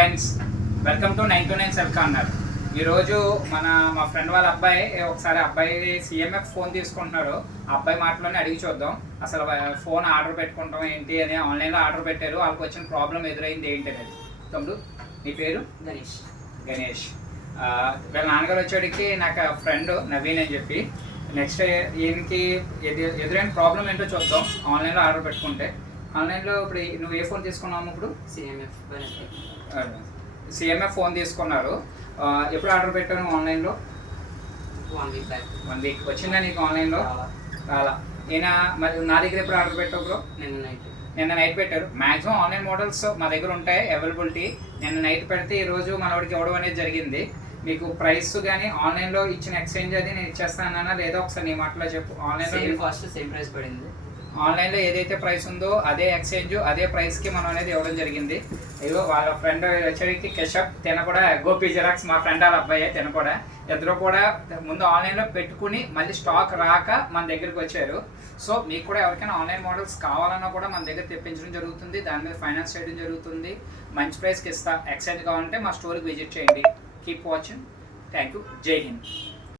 Friends, welcome to 929 cell corner. ఈరోజు మా friend వాళ్ళ అబ్బాయి అబ్బాయి సిఎంఎఫ్ ఫోన్ తీసుకుంటున్నాడు. ఆ అబ్బాయి మాటలోనే అడిగి చూద్దాం అసలు ఫోన్ ఆర్డర్ పెట్టుకుంటాం ఏంటి అని. ఆన్లైన్లో ఆర్డర్ పెట్టారు, వాళ్ళకి వచ్చిన ప్రాబ్లం ఎదురైంది ఏంటి అనేది. తమ్ముడు, నీ పేరు? గణేష్. వీళ్ళ నాన్నగారు వచ్చేటికి నాకు ఫ్రెండ్ నవీన్ అని చెప్పి. నెక్స్ట్ ఈయనకి ఎదురైన ప్రాబ్లం ఏంటో చూద్దాం. ఆన్లైన్లో ఆర్డర్ పెట్టుకుంటే ఆన్లైన్లో ఇప్పుడు నువ్వు ఏ ఫోన్ తీసుకున్నావు? ఇప్పుడు సిఎంఎఫ్ ఫోన్ తీసుకున్నారు. ఎప్పుడు ఆర్డర్ పెట్టాను ఆన్లైన్లో? 1 వీక్ వచ్చిందా నీకు ఆన్లైన్లో? చాలా. ఈయన మరి నా దగ్గర ఎప్పుడు ఆర్డర్ పెట్టావు బ్రో? నిన్న నైట్ పెట్టారు. మ్యాక్సిమం ఆన్లైన్ మోడల్స్ మా దగ్గర ఉంటాయి అవైలబిలిటీ. నిన్న నైట్ పెడితే ఈరోజు మనవాడికి ఇవ్వడం అనేది జరిగింది. మీకు ప్రైస్ కానీ ఆన్లైన్లో ఇచ్చిన ఎక్స్చేంజ్ అది నేను ఇచ్చేస్తానన్నా లేదా ఒకసారి నీ మాటలో చెప్పు. ఆన్లైన్లో సేమ్ ప్రైస్ పడింది. ఆన్లైన్లో ఏదైతే ప్రైస్ ఉందో అదే ఎక్స్చేంజ్ అదే ప్రైస్కి మనం అనేది ఇవ్వడం జరిగింది. ఇదిగో వాళ్ళ ఫ్రెండ్ వచ్చేటికి కెషప్, తిన కూడా గోపి జిరాక్స్, మా ఫ్రెండ్ వాళ్ళ అబ్బాయి తిన కూడా. ఇద్దరు కూడా ముందు ఆన్లైన్లో పెట్టుకుని మళ్ళీ స్టాక్ రాక మన దగ్గరికి వచ్చారు. సో మీకు కూడా ఎవరికైనా ఆన్లైన్ మోడల్స్ కావాలన్నా కూడా మన దగ్గర తెప్పించడం జరుగుతుంది. దాని మీద ఫైనాన్స్ చేయడం జరుగుతుంది. మంచి ప్రైస్కి ఇస్తా. ఎక్స్చేంజ్ కావాలంటే మా స్టోర్కి విజిట్ చేయండి. Keep watching. Thank you. జై హింద్.